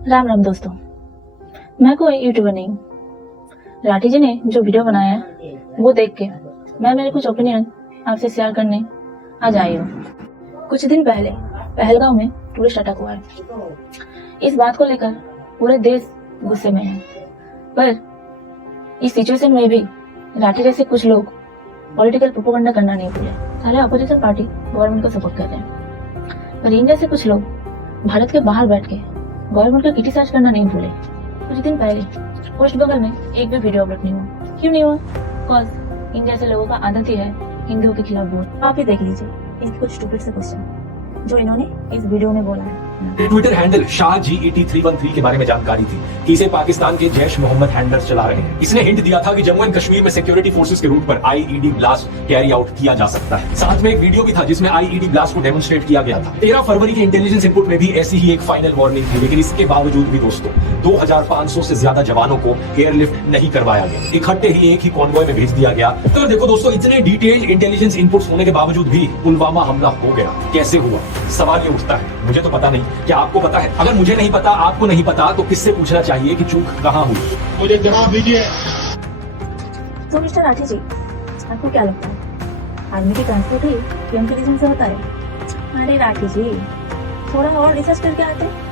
राम राम दोस्तों, मैं कोई यूट्यूबर नहीं। राठी जी ने जो वीडियो बनाया है वो देख के मैं मेरे कुछ ओपिनियन आपसे शेयर करने आज आई हूँ। कुछ दिन पहले पहलगांव में टूरिस्ट अटैक हुआ है। इस बात को लेकर पूरे देश गुस्से में है, पर इस सिचुएशन में भी राठी जैसे कुछ लोग पॉलिटिकल प्रोपेगेंडा करना नहीं भूले। सारे अपोजिशन पार्टी गवर्नमेंट को सपोर्ट कर रहे हैं, पर इन जैसे कुछ लोग भारत के बाहर बैठ के गवर्नमेंट का क्रिटिसाइज करना नहीं भूले। कुछ दिन पहले पोस्ट बगल में एक भी वीडियो अपलोड नहीं हुआ। क्यों नहीं हुआ? बिकॉज इन जैसे लोगों का आदत ही है हिंदुओं के खिलाफ बोल। आप ही देख लीजिए इनके कुछ स्टूपिड से क्वेश्चन जो इन्होंने इस वीडियो में बोला है। ट्विटर हैंडल शाह GET313 के बारे में जानकारी थी कि इसे पाकिस्तान के जैश मोहम्मद हैंडलर्स चला रहे हैं। इसने हिंट दिया था कि जम्मू एंड कश्मीर में सिक्योरिटी फोर्सेस के रूट पर IED ब्लास्ट कैरी आउट किया जा सकता है। साथ में एक वीडियो भी था जिसमें IED ब्लास्ट को डेमोन्स्ट्रेट किया गया था। 13 फरवरी के इंटेलिजेंस इनपुट में भी ऐसी ही एक फाइनल वार्निंग थी, लेकिन इसके बावजूद भी दोस्तों 2500 से ज्यादा जवानों को एयरलिफ्ट नहीं करवाया गया। इकट्ठे ही एक ही कॉन्वॉय में भेज दिया गया। तो देखो दोस्तों, इतने डिटेल्ड इंटेलिजेंस इनपुट्स होने के बावजूद भी पुलवामा हमला हो गया। कैसे हुआ? सवाल ये उठता है। मुझे तो पता नहीं, क्या आपको पता है? अगर मुझे नहीं पता, आपको नहीं पता, तो किससे पूछना चाहिए कि चूक कहाँ हुई? मुझे जवाब दीजिए। तो मिस्टर राठी जी, आपको क्या लगता है आर्मी की ट्रांसपोर्ट ही पीएम के रीजन से होता है? अरे राठी जी, थोड़ा और रिसर्च करके आते।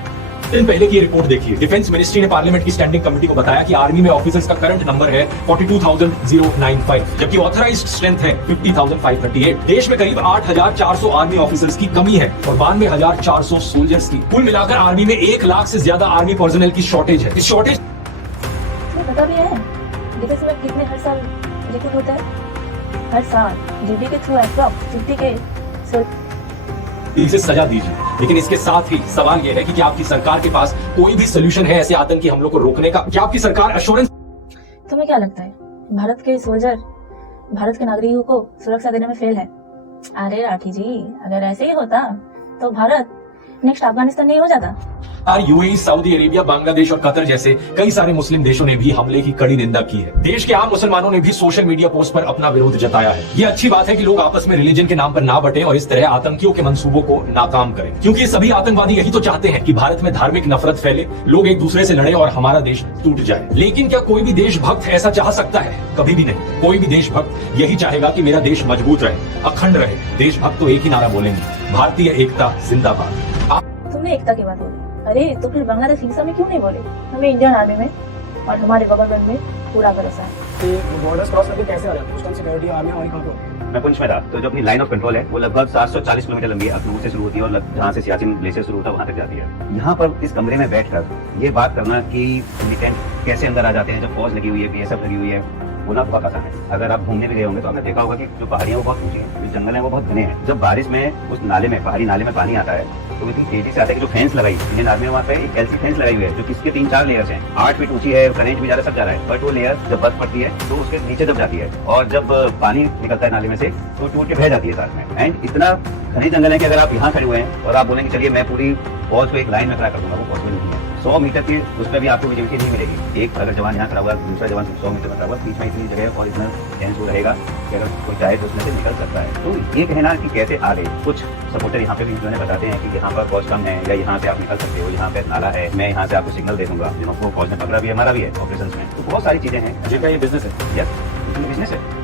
दिन पहले की रिपोर्ट देखिए। डिफेंस मिनिस्ट्री ने पार्लियामेंट की स्टैंडिंग कमेटी को बताया कि आर्मी में ऑफिसर्स का करंट नंबर है 42,095, जबकि ऑथराइज्ड स्ट्रेंथ है 50,538। देश में करीब 8,400 आर्मी ऑफिसर्स की कमी है और 92,400 सोल्जर्स की। कुल मिलाकर आर्मी में 1 लाख से ज्यादा आर्मी पर्सनल की शॉर्टेज है। इस शॉर्टेज पता भी है डिफेंस में कितने हर साल रिक्रूट होता है? हर साल जीडी के थ्रू अप्रॉक्स 50 के इसे सजा दीजिए। लेकिन इसके साथ ही सवाल यह है कि क्या आपकी सरकार के पास कोई भी सोल्यूशन है ऐसे आतंकी हमलों को रोकने का? क्या आपकी सरकार एश्योरेंस? तुम्हें क्या लगता है भारत के सोल्जर भारत के नागरिकों को सुरक्षा देने में फेल है? अरे राठी जी, अगर ऐसे ही होता तो भारत नेक्स्ट अफगानिस्तान नहीं हो जाता। UAE, सऊदी अरेबिया, बांग्लादेश और कतर जैसे कई सारे मुस्लिम देशों ने भी हमले की कड़ी निंदा की है। देश के आम मुसलमानों ने भी सोशल मीडिया पोस्ट पर अपना विरोध जताया है। ये अच्छी बात है कि लोग आपस में रिलीजन के नाम पर ना बटें और इस तरह आतंकियों के मंसूबों को नाकाम करें, क्योंकि सभी आतंकवादी यही तो चाहते हैं कि भारत में धार्मिक नफरत फैले, लोग एक दूसरे से लड़े और हमारा देश टूट जाए। लेकिन क्या कोई भी देशभक्त ऐसा चाह सकता है? कभी भी नहीं। कोई भी देशभक्त यही चाहेगा कि मेरा देश मजबूत रहे, अखंड रहे। देशभक्त तो एक ही नारा बोलेंगे, भारतीय एकता जिंदाबाद। तुमने एकता की बात बोली, अरे तो फिर बांग्लादेश हिंसा में क्यों नहीं बोले? हमें इंडियन आर्मी में और हमारे गवर्नमेंट में पूरा भरोसा है। बॉर्डर्स क्रॉस करके कैसे आ रहे हैं? सिक्योरिटी आर्मी वहीं कहाँ पे? मैं पुंछ में था, तो जो अपनी लाइन ऑफ कंट्रोल है वो लगभग 740 किलोमीटर लंबी है। अखनूर से शुरू होती है और जहाँ से सियाचिन ग्लेशियर शुरू होता है वहाँ तक जाती है। यहाँ पर इस कमरे में बैठकर ये बात करना कि मिलिटेंट कैसे अंदर आ जाते हैं जब फौज लगी हुई है, BSF लगी हुई है, होना बहुत आसान है। अगर आप घूमने भी गए होंगे तो आपने देखा होगा कि जो पहाड़ियाँ वो बहुत ऊंची हैं, जो जंगल है वो बहुत घने हैं। जब बारिश में उस नाले में, पहाड़ी नाले में पानी आता है तो इतनी तेजी से आता है कि जो फेंस लगाई इंडियन आर्मी में वहाँ पे एक कैल्सी फेंस लगाई हुई है जो किसके 3-4 लेयर्स हैं, 8 फीट ऊंची है, करेंट भी ज्यादा सब जा रहा है। बट वो लेयर जब बर्फ पड़ती है तो उसके नीचे दब जाती है और जब पानी निकलता है नाले में से तो टूट के बह जाती है साथ में। एंड इतना घने जंगल है कि अगर आप यहाँ खड़े हुए हैं और आप बोलेंगे चलिए मैं पूरी फौज को एक लाइन में खड़ा कर दूंगा, वो पॉसिबल नहीं है। 100 मीटर की उसमें भी आपको विजिबिलिटी नहीं मिलेगी। एक अगर जवान यहाँ खड़ा हुआ, दूसरा जवान 100 मीटर खड़ा हुआ, बीच में इतनी जगह और इतना टेंस रहेगा कि अगर कोई चाहे तो उसमें से निकल सकता है। तो ये कहना कि कैसे आ गए, कुछ सपोर्टर यहाँ पे भी जो बताते हैं कि यहाँ पर फौज कम है या यहाँ से आप निकल सकते हो, यहाँ पे नाला है, मैं यहाँ से आपको सिग्नल दे दूंगा। जिनको फौज ने पकड़ा भी है, हमारा भी है ऑपरेशन में। तो बहुत सारी चीजें हैं। ये बिजनेस है। यस, बिजनेस है।